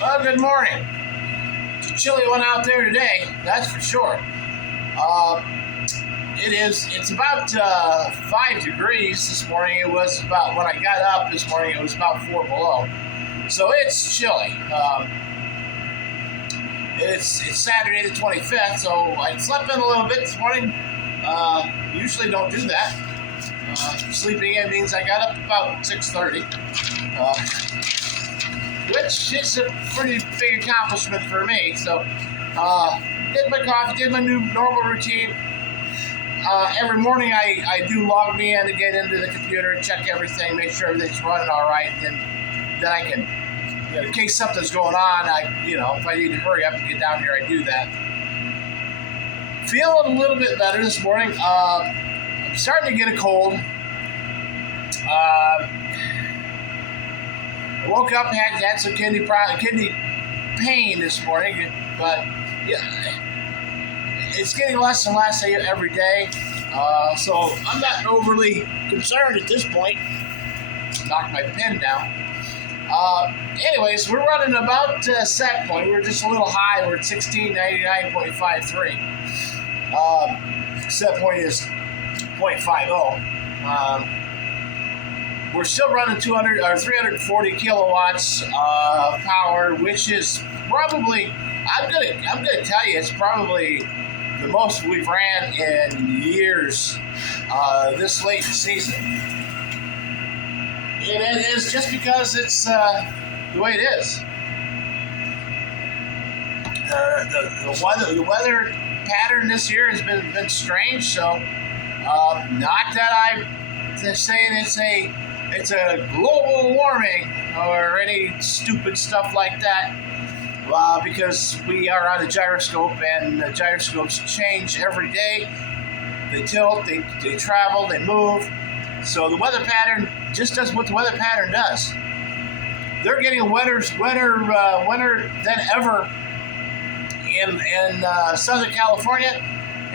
Well, good morning. It's a chilly one out there today, that's for sure. Uh, it's about 5 degrees this morning. It was about, when I got up this morning, it was about 4 below. So it's chilly. It's Saturday the 25th, so I slept in a little bit this morning. Usually don't do that. Sleeping in means I got up about 6:30. Which is a pretty big accomplishment for me. So, did my coffee, did my new normal routine. Every morning I do log me in to get into the computer, check everything, make sure everything's running all right, and then I can, in case something's going on, if I need to hurry up and get down here, I do that. Feeling a little bit better this morning. I'm starting to get a cold. I woke up, had some kidney pain this morning, but yeah, it's getting less and less every day. So I'm not overly concerned at this point. Knocked my pen down. Anyways, we're running about set point. We're just a little high. We're at 1699.53. Set point is 0.50. We're still running 200 or 340 kilowatts power, which is probably, I'm gonna tell you, it's probably the most we've ran in years this late in the season. And it is just because it's the way it is. The weather pattern this year has been strange. So not that I'm saying it's a global warming or any stupid stuff like that, because we are on a gyroscope, and the gyroscopes change every day. They tilt, they travel, they move. So the weather pattern just does what the weather pattern does. They're getting wetter than ever in Southern California,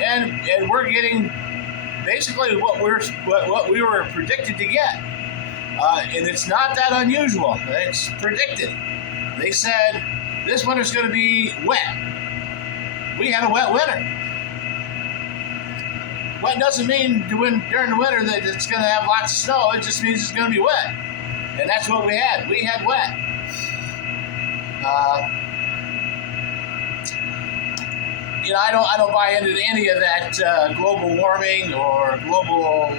and we're getting basically what we were predicted to get. And it's not that unusual. It's predicted. They said this winter's going to be wet. We had a wet winter. Wet doesn't mean during the winter that it's going to have lots of snow. It just means it's going to be wet. And that's what we had. We had wet. I don't buy into any of that global warming or global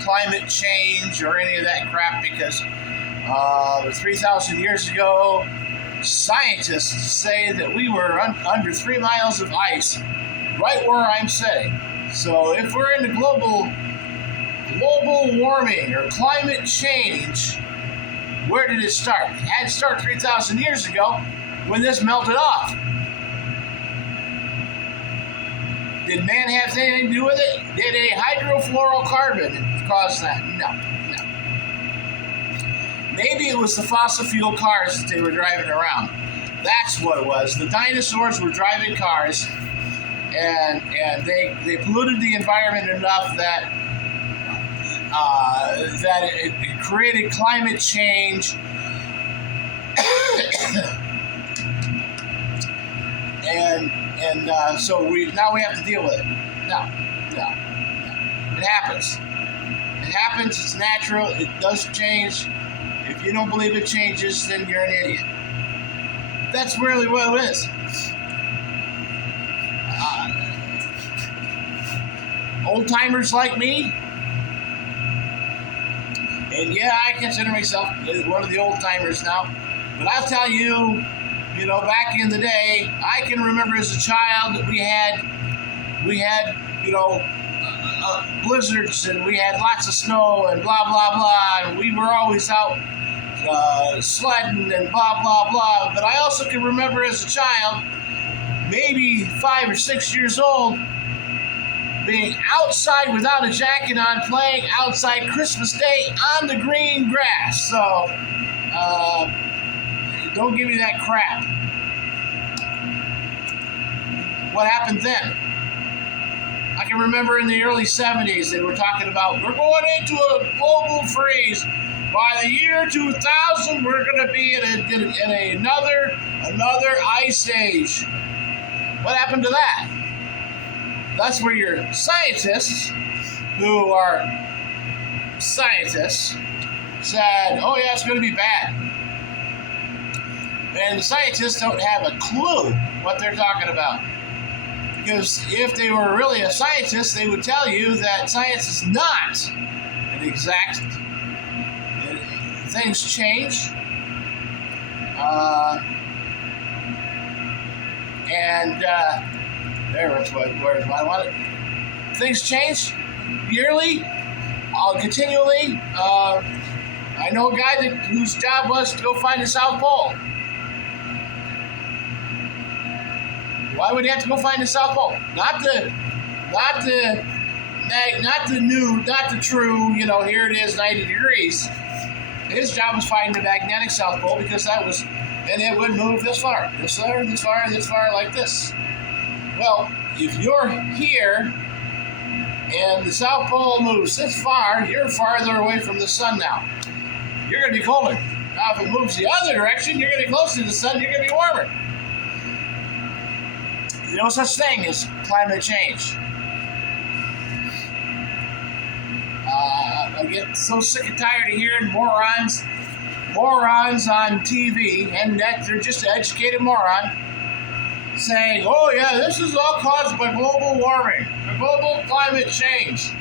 climate change or any of that crap, because 3,000 years ago, scientists say that we were under 3 miles of ice right where I'm sitting. So if we're into global warming or climate change, where did it start? It had to start 3,000 years ago when this melted off. Did man have anything to do with it? Did a hydrofluorocarbon cause that? No. Maybe it was the fossil fuel cars that they were driving around. That's what it was. The dinosaurs were driving cars, and they polluted the environment enough that it created climate change. So we have to deal with it. No. It happens. It's natural. It does change. If you don't believe it changes, then you're an idiot. That's really what it is. Old timers like me, and yeah, I consider myself one of the old timers now. But I'll tell you, back in the day, I can remember as a child that we had blizzards, and we had lots of snow and blah blah blah, and we were always out sledding and blah blah blah. But I also can remember as a child, maybe 5 or 6 years old, being outside without a jacket on, playing outside Christmas Day on the green grass. So don't give me that crap. What happened then? I can remember in the early 70s they were talking about, we're going into a global freeze. by the year 2000, we're going to be in another ice age. What happened to that? That's where your scientists, who are scientists, said, oh yeah, it's going to be bad. And the scientists don't have a clue what they're talking about. Because if they were really a scientist, they would tell you that science is not an exact. Things change. There's what I wanted. Things change yearly, continually. I know a guy whose job was to go find the South Pole. Why would he have to go find the South Pole? Not the true, here it is, 90 degrees. His job was finding the magnetic South Pole because and it would move this far, like this. Well, if you're here and the South Pole moves this far, you're farther away from the sun now. You're going to be colder. Now, if it moves the other direction, you're going to be closer to the sun, you're going to be warmer. There's no such thing as climate change. I get so sick and tired of hearing morons on TV, and that they're just an educated moron, saying, oh yeah, this is all caused by global warming, or global climate change.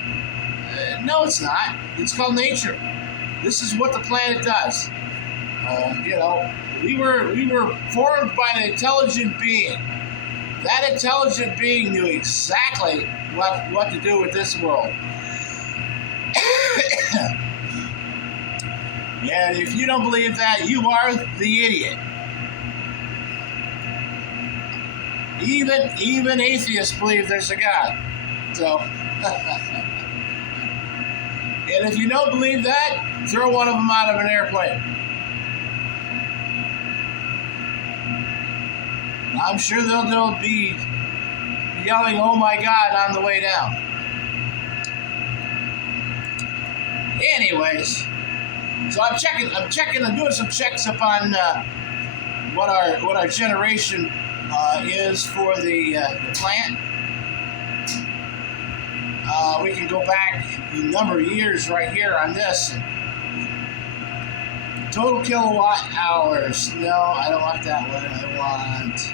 No, it's not. It's called nature. This is what the planet does. We were formed by an intelligent being. That intelligent being knew exactly what to do with this world. And if you don't believe that, you are the idiot. Even atheists believe there's a God. So, and if you don't believe that, throw one of them out of an airplane. I'm sure they'll be yelling, "Oh my God!" on the way down. Anyways, so I'm doing some checks up on what our generation is for the plant. We can go back a number of years right here on this. Total kilowatt hours. No, I don't want that one. I want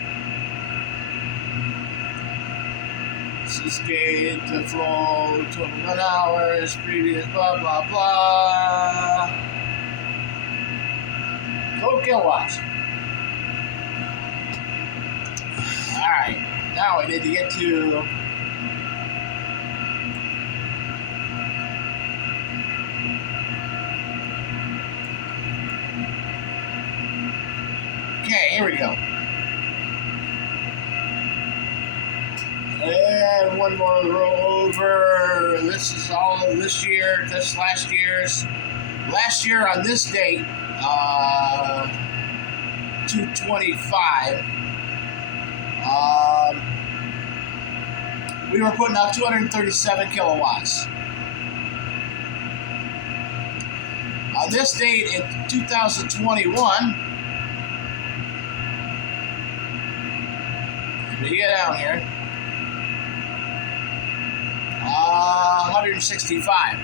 Cascade to flow, total man hours, previous blah blah blah. Total kilowatts. Alright, now I need to get to here we go. And one more row over. This is all of this year. That's last year's. Last year on this date, 2/25. We were putting out 237 kilowatts. On this date in 2021. We get out here. 165.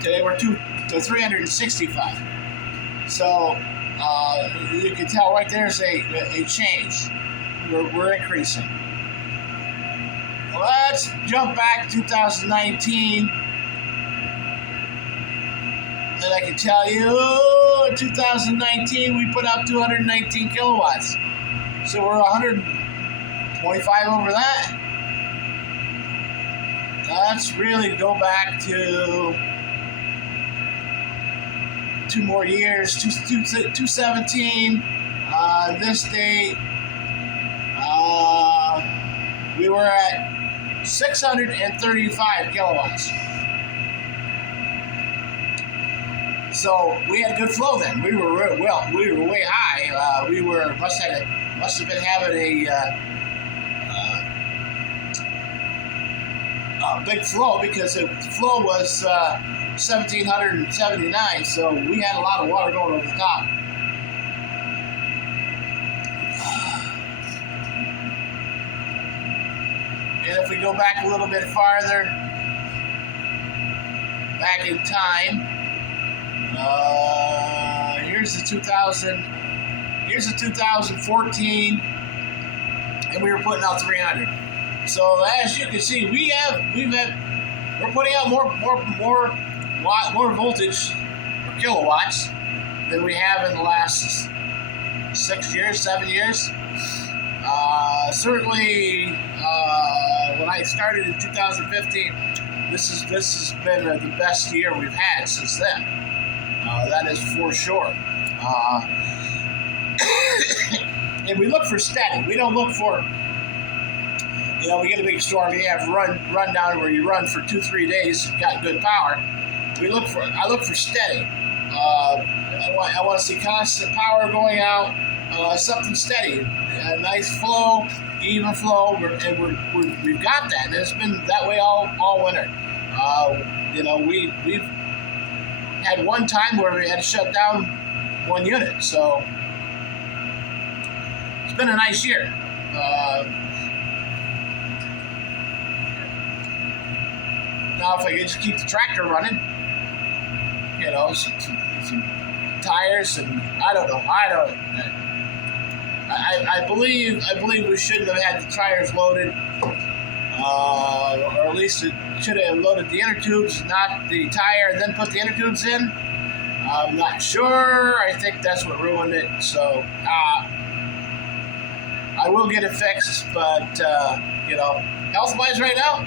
Today we're to 365. So you can tell right there's a change. We're increasing. Let's jump back to 2019. And I can tell you, in 2019 we put out 219 kilowatts. So we're 125 over that. Let's really go back to 2 more years, 217. This date, we were at 635 kilowatts. So we had good flow then. We were way high. We must have been having a big flow because the flow was 1,779, so we had a lot of water going over the top. And if we go back a little bit farther, back in time, here's the 2014, and we were putting out 300. So as you can see, we're putting out more voltage or kilowatts than we have in the last 7 years. Certainly, when I started in 2015, this has been the best year we've had since then. That is for sure. And we look for steady. We don't look for, we get a big storm, you have run down where you run for 2-3 days, you've got good power. I look for steady. I want to see constant power going out, something steady, a nice flow, even flow, and we've got that, and it's been that way all winter. We've had one time where we had to shut down one unit, so it's been a nice year. Now, if I could just keep the tractor running, some tires, and I believe we shouldn't have had the tires loaded, or at least it should have loaded the inner tubes, not the tire, and then put the inner tubes in. I'm not sure. I think that's what ruined it. So I will get it fixed, but health-wise right now,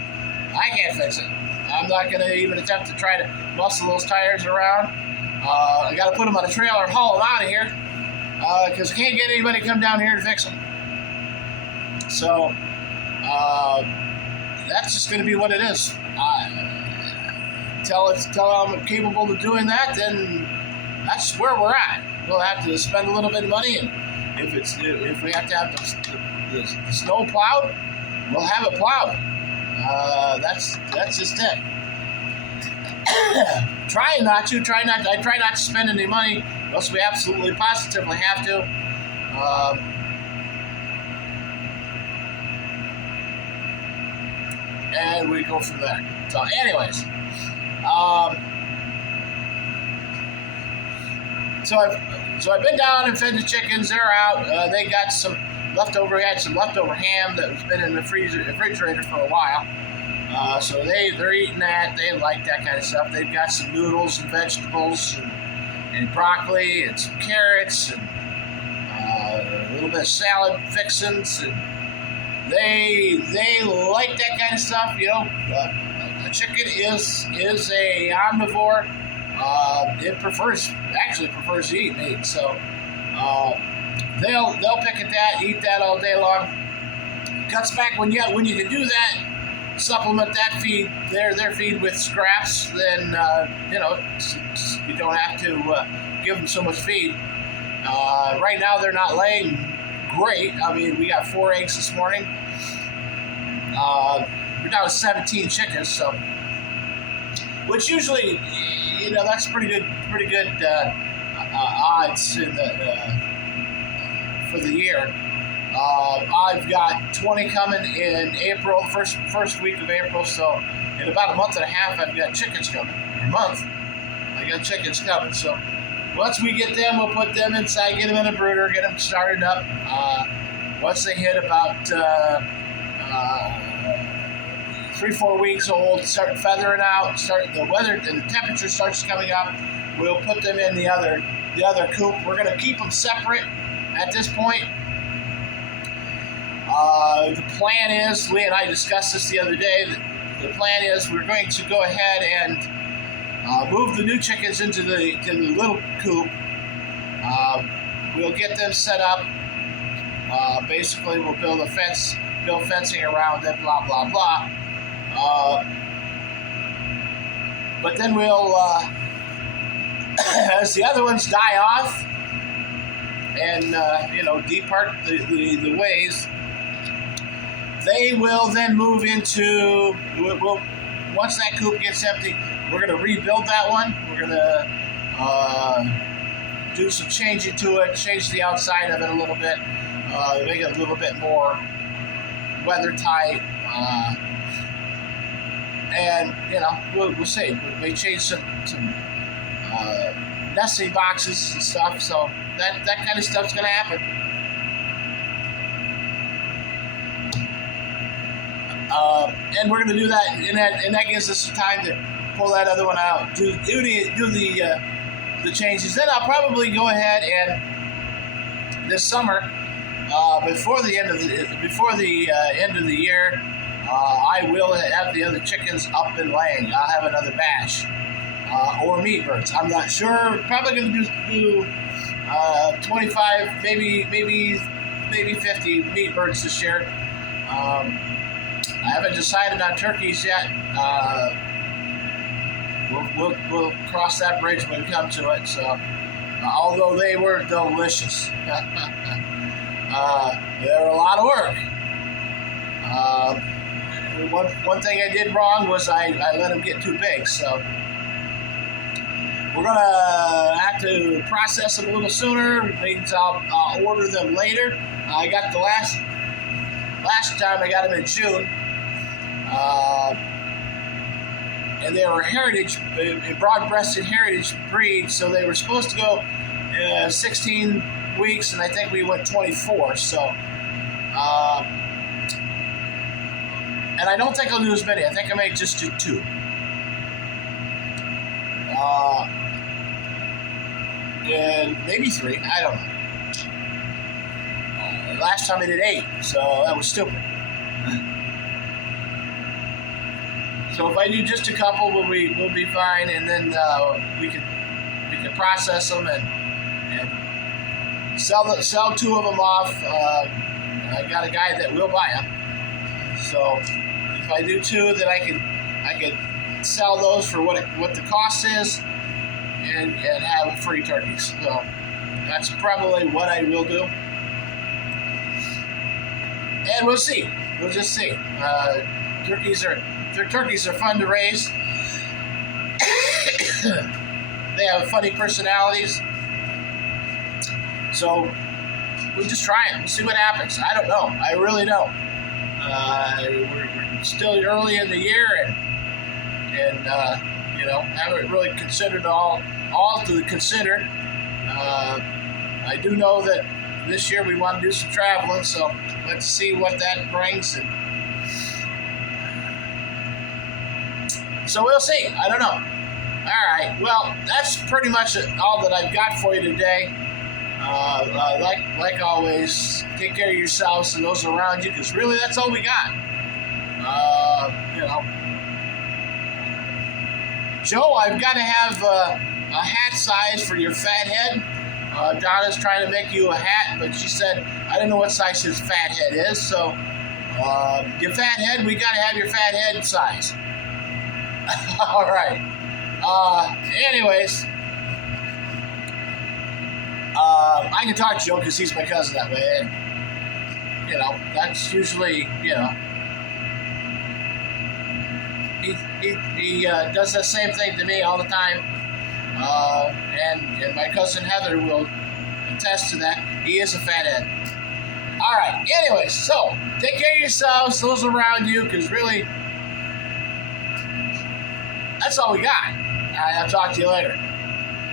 I can't fix it. I'm not going to even attempt to try to muscle those tires around. I got to put them on a trailer and haul them out of here, because I can't get anybody to come down here to fix them. So that's just going to be what it is. Until I'm capable of doing that, then that's where we're at. We'll have to spend a little bit of money, and if we have to have the snow plowed, we'll have it plowed. That's just it. I try not to spend any money unless we absolutely positively have to. And we go from there. So anyways, so I've been down and fed the chickens. They're out. They got some leftover. We had some leftover ham that has been in the refrigerator for a while. So they're eating that. They like that kind of stuff. They've got some noodles and vegetables and broccoli and some carrots and a little bit of salad fixings, and they like that kind of stuff. A chicken is a omnivore. It prefers to eat meat, so they'll pick at that, eat that all day long. Cuts back when you can do that. Supplement that feed, their feed with scraps. Then you don't have to give them so much feed. Right now they're not laying great. I mean, we got 4 eggs this morning. We're down to 17 chickens, so which usually, that's pretty good odds for the year. I've got 20 coming in April, first week of April, so in about a month and a half I've got chickens coming. A month, I got chickens coming, so once we get them, we'll put them inside, get them in a brooder, get them started up. Once they hit about 3-4 weeks old, start feathering out, the weather and the temperature starts coming up, we'll put them in the other coop. We're going to keep them separate at this point. The plan is, Lee and I discussed this the other day, the plan is we're going to go ahead and move the new chickens into the little coop. We'll get them set up. Basically, we'll build fencing around it, blah, blah, blah. But then we'll, as the other ones die off and, depart the ways, they will then move into, once that coop gets empty, we're gonna rebuild that one. We're gonna do some changing to it, change the outside of it a little bit, make it a little bit more weather tight. And we'll see. We may change some nesting boxes and stuff. So that kind of stuff's gonna happen. And we're gonna do that, and that gives us some time to pull that other one out, do the changes. Then I'll probably go ahead and this summer, before the end of the year, I will have the other chickens up and laying. I'll have another batch, or meat birds. I'm not sure. Probably going to do 25, maybe 50 meat birds this year. I haven't decided on turkeys yet. We'll cross that bridge when we come to it. So, although they were delicious, they're a lot of work. One thing I did wrong was I let them get too big. So we're gonna have to process them a little sooner. Means I'll order them later. I got the last time I got them in June. And they were heritage, broad-breasted heritage breed, so they were supposed to go 16 weeks, and I think we went 24. So, and I don't think I'll do as many. I think I may just do 2. And maybe 3. I don't know. Last time I did 8, so that was stupid. So if I do just a couple, we'll be fine, and then we can process them and sell 2 of them off. I got a guy that will buy them. So if I do 2, then I can sell those for what the cost is, and have free turkeys. So that's probably what I will do, and we'll see. We'll just see. Turkeys are fun to raise. They have funny personalities. So we'll just try it. We'll see what happens. I don't know. I really don't. We're still early in the year, and haven't really considered all to consider. I do know that this year we want to do some traveling, so let's see what that brings. And so we'll see. I don't know. All right. Well, that's pretty much all that I've got for you today. Like always, take care of yourselves and those around you, because really that's all we got. Joe, I've got to have a hat size for your fat head. Donna's trying to make you a hat, but she said, I don't know what size his fat head is. So, your fat head, we got to have your fat head size. All right. Anyways, I can talk to Joe because he's my cousin that way. And, that's usually, he does the same thing to me all the time. And my cousin Heather will attest to that. He is a fathead. All right. Anyways, so take care of yourselves, those around you, because really, that's all we got. All right. I'll talk to you later.